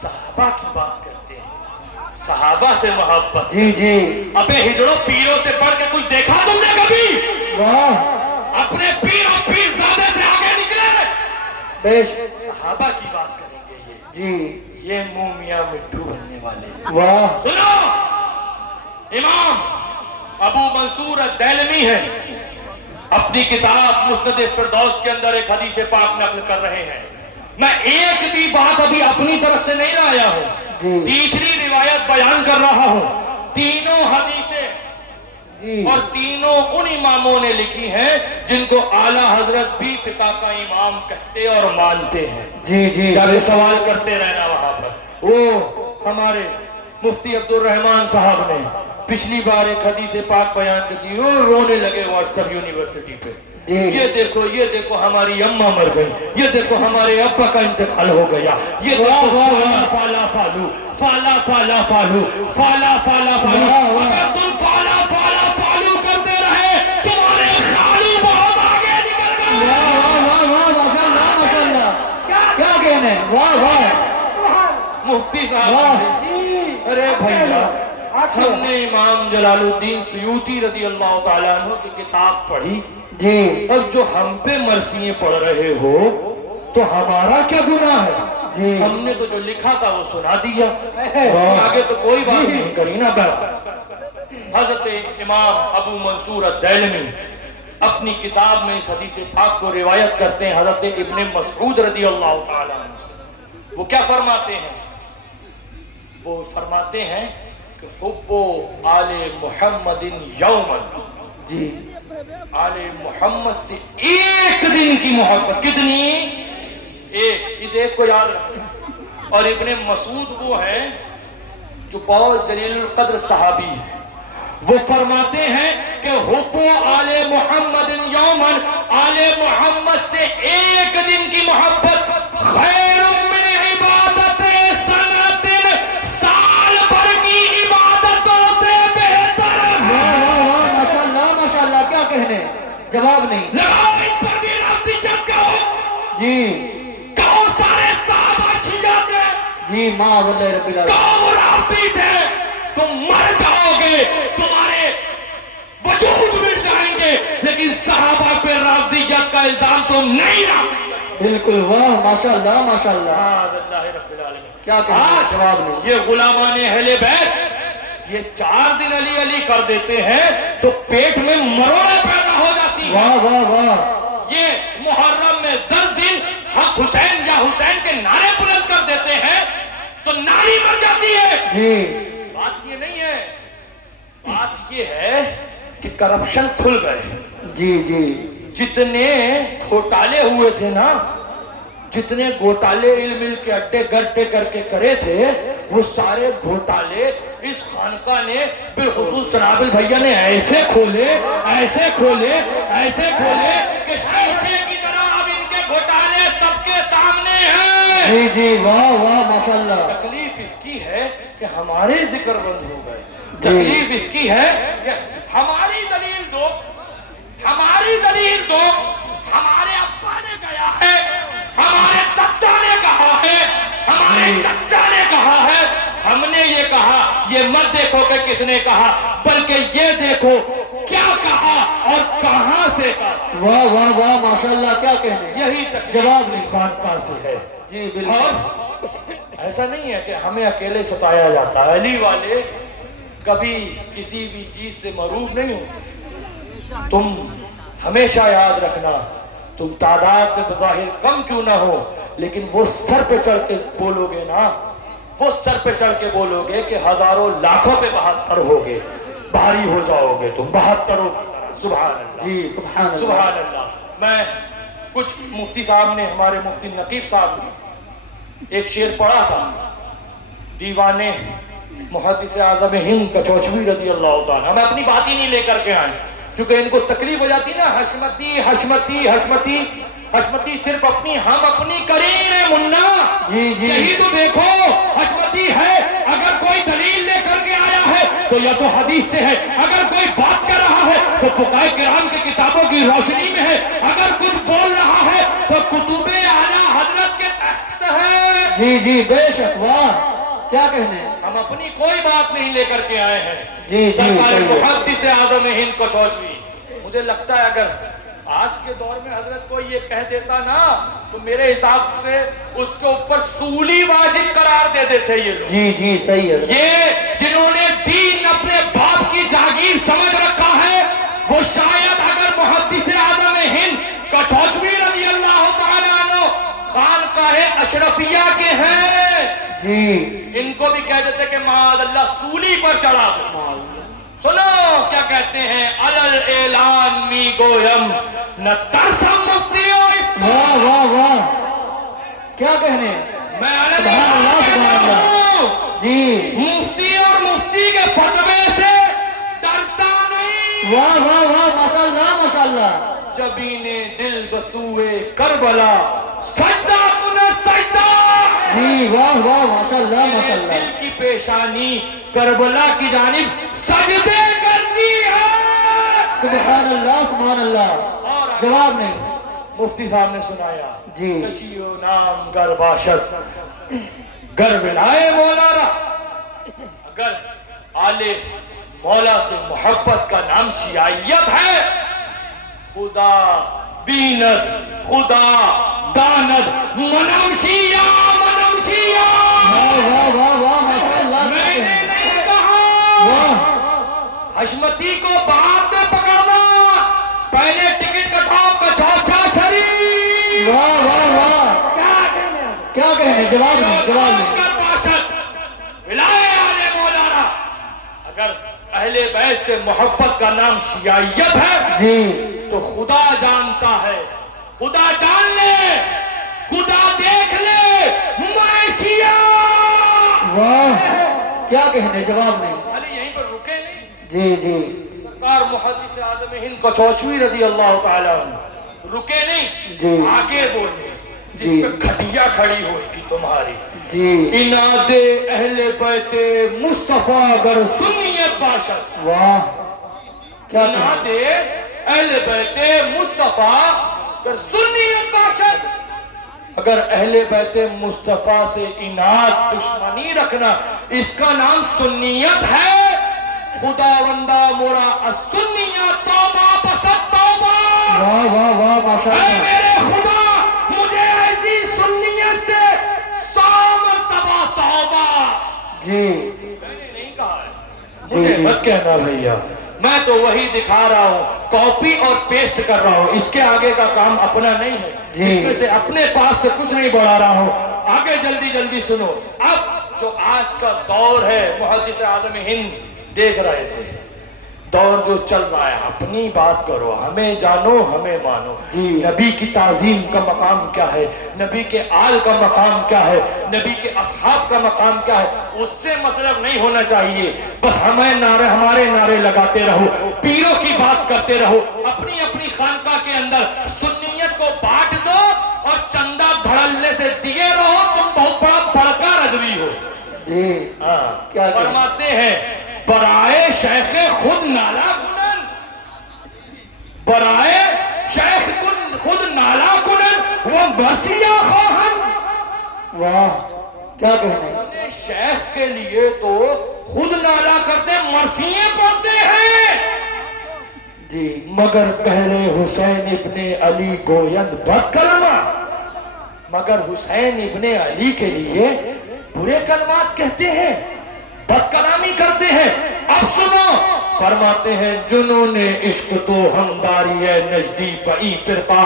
صحابہ کی بات کرتے ہیں، صحابہ سے محبت۔ جی جی، ابے ہجڑوں پیروں سے بڑھ کے کچھ دیکھا تم نے کبھی؟ واہ، اپنے پیر اور پیر زادے سے آگے نکلے۔ بے شک، صحابہ کی بات کریں گے جی، یہ منہ میاں مٹھو بننے والے۔ واہ، سنو، امام ابو منصور الدیلمی ہے، اپنی کتاب مسند فردوس کے اندر ایک حدیث پاک نقل کر رہے ہیں۔ میں ایک بھی بات ابھی اپنی طرف سے نہیں لایا ہوں، جی تیسری روایت بیان کر رہا ہوں۔ تینوں حدیثیں جی، اور تینوں ان اماموں نے لکھی ہیں جن کو اعلیٰ حضرت بھی فقہ کا امام کہتے اور مانتے ہیں۔ جی جی، جب سوال کرتے رہنا وہاں پر، وہ ہمارے مفتی عبد الرحمن صاحب نے پچھلی بار ایک حدیث پاک بیان کی تھی، وہ رونے لگے واٹس ایپ یونیورسٹی پہ، یہ دیکھو ہماری اماں مر گئی، یہ دیکھو ہمارے ابا کا انتقال ہو گیا، یہ دیکھو فالا فالو فالا فالا فالو فالا فالا فالو۔ اگر تم فالا فالا فالو کرتے رہے تمہارے خالو بہت آگے نکل گئے۔ واہ واہ واہ، ماشاءاللہ ماشاءاللہ، کیا کہنے، واہ واہ، مفتی واہ، صاحب، ارے بھائیہ، ہم نے امام جلال الدین سیوطی رضی اللہ تعالیٰ عنہ کی کتاب پڑھی، جی اب جو ہم پہ مرثییں پڑھ رہے ہو تو ہمارا کیا گناہ ہے؟ جی، ہم نے تو جو لکھا تھا وہ سنا دیا، اس کے آگے تو کوئی بات نہیں کری نا۔ حضرت امام ابو منصور الدیلمی اپنی کتاب میں اس حدیث پاک کو روایت کرتے ہیں حضرت ابن مسعود رضی اللہ تعالیٰ عنہ۔ وہ کیا فرماتے ہیں؟ وہ فرماتے ہیں کہ حب آل محمد یومن، جی، آل محمد سے ایک دن کی محبت، کتنی؟ ایک، اس ایک کو یاد رکھیں۔ اور ابن مسعود وہ ہیں جو بہت جلیل القدر صحابی ہیں، وہ فرماتے ہیں کہ حب آل محمد یومن، آل محمد سے ایک دن کی محبت خیر من عبادت سنت، سال بھر کی عبادتوں سے بہتر ہے۔ ماشاءاللہ ماشاءاللہ، کیا کہنے، جواب نہیں، لگاؤ ان پر بھی لفظ عزت کہو، جی کہو سارے صحابہ شیعہ تھے، جی، معاذ اللہ رب العالمین، کہو وہ رافضی تھے، تم مر جاؤ گے، تمہارے وجود مٹ جائیں گے، لیکن صحابہ پہ رافضیت کا الزام تم نہیں رکھ۔ بالکل، واہ ماشاءاللہ ماشاءاللہ، اللہ رب العالمین۔ کیا کہنا جواب نہیں۔ یہ غلامان اہل بیت یہ 4 دن علی علی کر دیتے ہیں تو پیٹ میں مروڑے پیدا ہو جاتی ہیں۔ واہ واہ واہ، یہ محرم میں 10 دن حق حسین یا حسین کے نعرے بلند کر دیتے ہیں تو ناری مر جاتی ہے۔ جی بات یہ نہیں ہے، بات یہ ہے کہ کرپشن کھل گئے۔ جی جی جتنے گھوٹالے ہوئے تھے نا، جتنے گھوٹالے علم کے اڈے گڈے کر کے کرے تھے، وہ سارے گھوٹالے اس خانقاہ نے بالخصوص سنابل بھیا نے ایسے کھولے ایسے کھولے ایسے کھولے کہ شیشے کی طرح اب ان کے گھوٹالے سب کے سامنے ہیں۔ جی جی، واہ واہ ماشاءاللہ۔ تکلیف اس کی ہے کہ ہمارے ذکر بند ہو گئے، تکلیف اس کی ہے کہ ہماری دلیل دو، ہماری دلیل دو، ہمارے ابا نے کہا ہے، ہمارے دادا نے کہا ہے، ہمارے چچا نے کہا ہے، ہم نے یہ کہا، یہ مت دیکھو کہ کس نے کہا، بلکہ یہ دیکھو کیا کہا اور کہاں سے کہا۔ واہ واہ واہ ماشاءاللہ، کیا کہنے، یہی تک جواب اس بات کا سے ہے۔ جی بالکل، اور ایسا نہیں ہے کہ ہمیں اکیلے ستایا جاتا ہے، علی والے کبھی کسی بھی چیز سے معروف نہیں ہو۔ تم ہمیشہ یاد رکھنا، تم تعداد میں بظاہر کم کیوں نہ ہو، لیکن وہ سر پہ چڑھ کے بولو گے نا، وہ سر پہ چڑھ کے بولو گے کہ ہزاروں لاکھوں پہ 72 ہوگے، بھاری ہو جاؤ گے تم 72 کی طرح۔ سبحان اللہ، جی سبحان اللہ، سبحان اللہ۔ میں کچھ مفتی صاحب نے، ہمارے مفتی نقیب صاحب نے ایک شعر پڑھا تھا، دیوان محدث اعظم ہند کچوچوی رضی اللہ تعالیٰ۔ ہم اپنی بات ہی نہیں لے کر کے آئے کیونکہ ان کو تکلیف ہو جاتی نا، حشمتی حشمتی حشمتی حشمتی صرف اپنی، ہم اپنی کریم ہے منا۔ جی جی، یہی تو دیکھو حشمتی ہے، اگر کوئی دلیل لے کر کے آیا ہے تو یا تو حدیث سے ہے، اگر کوئی بات کر رہا ہے تو فقہائے کرام کی کتابوں کی روشنی میں ہے، اگر کچھ بول رہا ہے تو کتب اعلیٰ حضرت کے تحت ہے۔ جی جی بے شک، واہ کیا کہنے، ہم اپنی کوئی بات نہیں لے کر کے آئے ہیں۔ جی جی، سرکار صحیح ہے۔ محدث اعظم ہند کچوچوی، مجھے لگتا ہے اگر آج کے دور میں حضرت کو یہ کہہ دیتا نا تو میرے حساب سے اس کے اوپر سولی واجب قرار دے دیتے یہ لوگ۔ جی جی صحیح ہے، یہ جنہوں نے دین اپنے باپ کی جاگیر سمجھ رکھا ہے، وہ شاید اگر محدث اعظم ہند کچوچوی رضی اللہ تعالیٰ عنہ خانقاہ اشرفیہ کے ہیں، جی ان کو بھی کہہ دیتے کہ معاذ اللہ سولی پر چڑھا دو۔ سنو کیا کہتے ہیں، علل اعلان می گویم نہ ترسم مفتی و واہ واہ واہ کیا کہنے، میں علل سبحان اللہ اعلان سبحان کہتا اللہ، ہوں، جی مفتی اور مفتی کے فتوے سے ڈرتا نہیں۔ واہ واہ واہ ماشاءاللہ ماشاءاللہ، جبین دل بسوئے کربلا سجدہ کن سجدہ، جی واہ واہ ماشاءاللہ ماشاءاللہ، دل کی پیشانی کربلا کی جانب سجدے کرتی ہے۔ سبحان اللہ سبحان اللہ، جواب نہیں، مفتی صاحب نے سنایا، جی کشی و نام گر باشد گر ولائے مولا را، اگر آلے مولا سے محبت کا نام شیعیت ہے، خدا بیند خدا داند منم شیعہ منم شیعہ۔ واہ واہ واہ واہ ماشاءاللہ، میں نے نہیں کہا واہ حشمتی کو بعد میں پکڑنا، پہلے ٹکٹ کٹاؤ کچوچا شریف۔ واہ واہ واہ کیا کہنے، جواب نہیں، جواب نہیں، کر باشد ولائے آل مولانا، اگر اہل بیت سے محبت کا نام شیعیت ہے جی تو خدا جانتا ہے، خدا جان لے، خدا دیکھ لے، میں شیعہ۔ واہ کیا کہنے، جواب نہیں، خالی یہیں پر رکے نہیں، جی جی سرکار محدث اعظم ہند کچوچوی رضی اللہ تعالیٰ عنہ رکے نہیں، جی آگے بولے، جس جی پہ کھٹیا کھڑی ہوئے گی تمہاری، جی اناد اہل بیت مصطفیٰ گر سنیت باشد، واہ کیا کہنے، اناد اہل بیت مصطفیٰ گر سنیت باشد، اگر اہل بیت مصطفیٰ سے اناد دشمنی رکھنا اس کا نام سنیت ہے. خدا بندہ مورا السنیت توبہ پسند توبہ. واہ واہ واہ ماشاء اے اللہ. میرے خدا مجھے ایسی سنیت سے 100 مرتبہ توبہ. جی میں نے نہیں کہا ہے, مجھے مت کہنا بھیا, میں تو وہی دکھا رہا ہوں, کاپی اور پیسٹ کر رہا ہوں. اس کے آگے کا کام اپنا نہیں ہے, اس میں سے اپنے پاس سے کچھ نہیں بڑھا رہا ہوں. آگے جلدی جلدی سنو. اب جو آج کا دور ہے, محدث اعظم ہند دیکھ رہے تھے, دور جو چل رہا ہے, اپنی بات کرو, ہمیں جانو ہمیں مانو. نبی کی تعظیم کا مقام کیا ہے, نبی کے آل کا مقام کیا ہے, نبی کے اصحاب کا مقام کیا ہے, اس سے مطلب نہیں ہونا چاہیے. بس ہمیں ہمارے نعرے لگاتے رہو, پیروں کی بات کرتے رہو, اپنی اپنی خانقاہ کے اندر سنیت کو بانٹ دو اور چندہ دھڑلنے سے دیے رہو. تم بہت بڑا بڑکا رضوی ہو. کیا فرماتے ہیں برائے شیخ خود نالا کنن, برائے شیخ خود نالا کنن وہ مرثیہ خواہن. واہ کیا کہنے. شیخ کے لیے تو خود نالا کرتے مرثیے پڑھتے ہیں, جی مگر پہلے حسین ابن علی گویند بد کلمہ, مگر حسین ابن علی کے لیے برے کلمات کہتے ہیں, بد کلامی کرتے ہیں. اب سنو, فرماتے ہیں جنون عشق تو ہمداری ہے نجدی بئی فرقہ.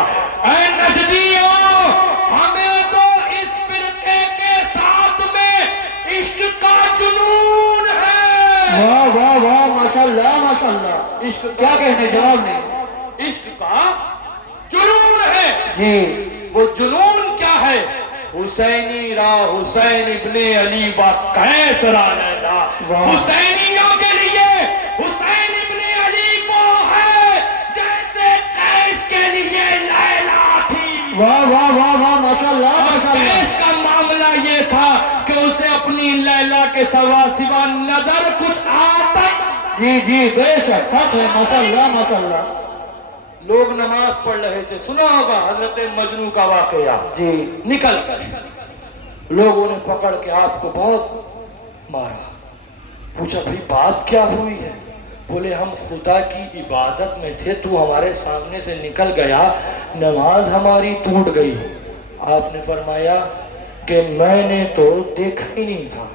اے نجدیوں, ہمیں تو اس فرقے کے ساتھ میں عشق کا جنون ہے. واہ واہ واہ ماشاء اللہ ماشاء اللہ. عشق کیا کہنے جواب نہیں. عشق کا جنون ہے. جی وہ جنون کیا ہے؟ حسینی را حسین ابن علی و قیس را لیلا. حسینیوں کے لیے حسین ابن علی وہ ہے جیسے قیس کے لیے لیلا تھی. واہ واہ واہ واہ ماشاء اللہ ماشاء اللہ. قیس کا معاملہ یہ تھا کہ اسے اپنی لیلا کے سوا نظر کچھ آتا. جی جی بے شک حق ہے ماشاء اللہ ماشاء اللہ. لوگ نماز پڑھ رہے تھے, سنا ہوگا حضرت مجنو کا واقعہ. جی نکل کر لوگوں نے پکڑ کے آپ کو بہت مارا. پوچھا بھئی بات کیا ہوئی ہے؟ بولے ہم خدا کی عبادت میں تھے, تو ہمارے سامنے سے نکل گیا, نماز ہماری ٹوٹ گئی. آپ نے فرمایا کہ میں نے تو دیکھا ہی نہیں تھا,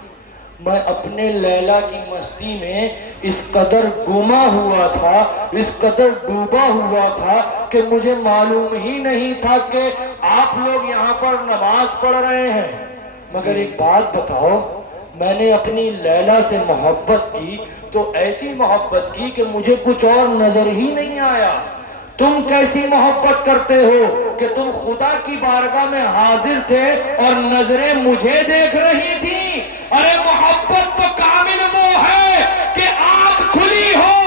میں اپنے لیلا کی مستی میں اس قدر گما ہوا تھا, اس قدر ڈوبا ہوا تھا کہ مجھے معلوم ہی نہیں تھا کہ آپ لوگ یہاں پر نماز پڑھ رہے ہیں. مگر ایک بات بتاؤ, میں نے اپنی لیلا سے محبت کی تو ایسی محبت کی کہ مجھے کچھ اور نظر ہی نہیں آیا. تم کیسی محبت کرتے ہو کہ تم خدا کی بارگاہ میں حاضر تھے اور نظریں مجھے دیکھ رہی تھیں. ارے محبت تو کامل وہ ہے کہ آنکھ کھلی ہو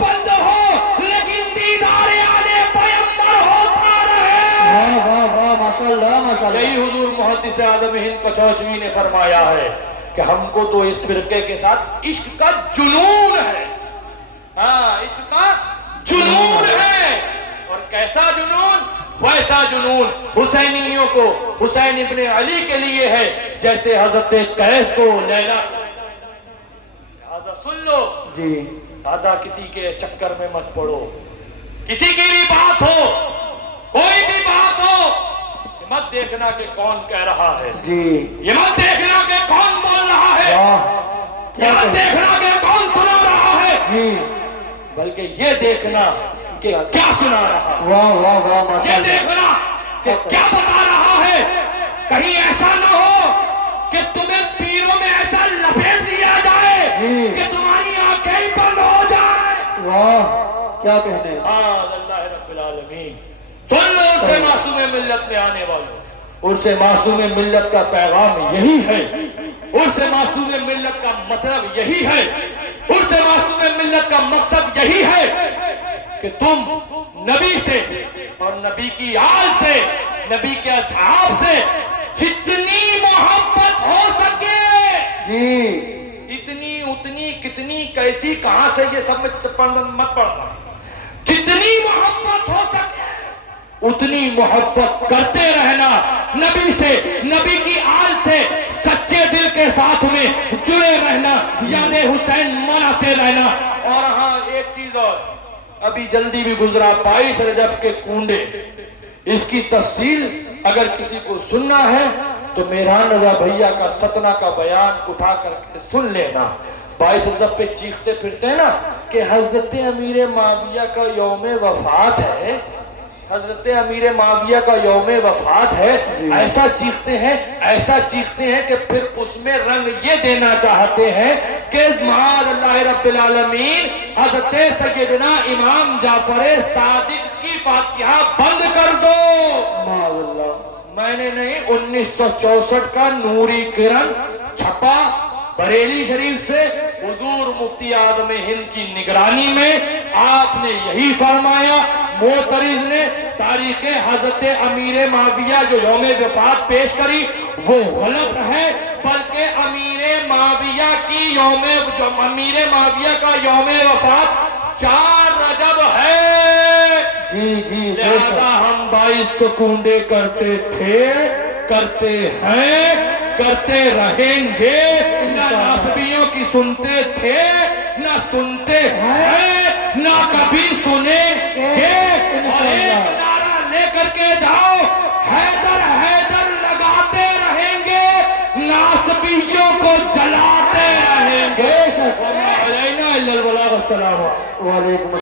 بند ہو لیکن دیدار آنے پیغمبر ہوتا رہے. واہ واہ واہ ماشاء اللہ ماشاء اللہ. یہی حضور محدث اعظم ہند کچوچوی نے فرمایا ہے کہ ہم کو تو اس فرقے کے ساتھ عشق کا جنون ہے. ہاں عشق کا جنون ہے. اور کیسا جنون؟ ویسا جنون حسینیوں کو حسین ابن علی کے لیے ہے جیسے حضرت قیس کو لیلا. لہذا سن لو جی دادا, کسی کے چکر میں مت پڑو. کسی کی بھی بات ہو, کوئی بھی بات ہو, مت دیکھنا کہ کون کہہ رہا ہے. جی یہ مت دیکھنا کہ کون بول رہا ہے, واہ یہ مت دیکھنا کہ کون سنا رہا ہے, جی بلکہ یہ دیکھنا کہ کیا سنا رہا ہے. واہ واہ واہ ماشاء یہ اللہ. دیکھنا کہ کیا بتا رہا ہے. کہیں ایسا نہ ہو کہ تمہیں پیروں میں ایسا لپیٹ دیا جائے کہ تمہاری آنکھیں بند ہو جائیں. واہ کیا کہنے. اللہ رب العالمین. سن لو اس سے معصوم ملت میں آنے والوں, اس سے معصوم ملت کا پیغام یہی ہے, اس سے معصوم ملت کا مطلب یہی ہے, اس سے معصوم ملت کا مقصد یہی ہے کہ تم نبی سے اور نبی کی آل سے, نبی کے اصحاب سے جتنی محبت ہو سکے, جی اتنی اتنی کتنی کیسی کہاں سے یہ سب مت پڑھنا, جتنی محبت ہو سکے اتنی محبت کرتے رہنا. نبی سے, نبی کی آل سے سچے دل کے کے ساتھ میں جڑے رہنا، یاد حسین مناتے رہنا۔ اور ہاں ایک چیز اور، ابھی جلدی بھی گزرا 22 رجب کے کنڈے، اس کی تفصیل اگر کسی کو سننا ہے تو میران رضا بھیا کا ستنا کا بیان اٹھا کر کے سن لینا۔ 22 رجب پہ چیختے پھرتے ہیں نا کہ حضرت امیر معاویہ کا یوم وفات ہے، حضرت امیر معاویہ کا یوم وفات ہے، ایسا چیختے ہیں کہ پھر اس میں رنگ یہ دینا چاہتے ہیں کہ معاذ اللہ رب العالمین حضرت سیدنا امام جعفر صادق کی فاتحہ بند کر دو۔ معاذ اللہ، میں نے نہیں، 1964 کا نوری کرن چھپا بریلی شریف سے، حضور مفتی اعظم ہند کی نگرانی میں آپ نے یہی فرمایا۔ معترض نے تاریخ حضرت امیر معاویہ جو یوم وفات پیش کری وہ غلط ہے، بلکہ امیر معاویہ کا یوم وفات 4 رجب ہے۔ جی لہذا ہم 22 کو کنڈے کرتے تھے، کرتے ہیں، کرتے رہیں گے، نہ ناسبیوں کی سنتے تھے نہ سنتے ہیں نہ کبھی سنیں گے۔ اور ایک نعرہ لے کر کے جاؤ، حیدر حیدر لگاتے رہیں گے، ناسبیوں کو جلاتے رہیں گے۔ وعلیکم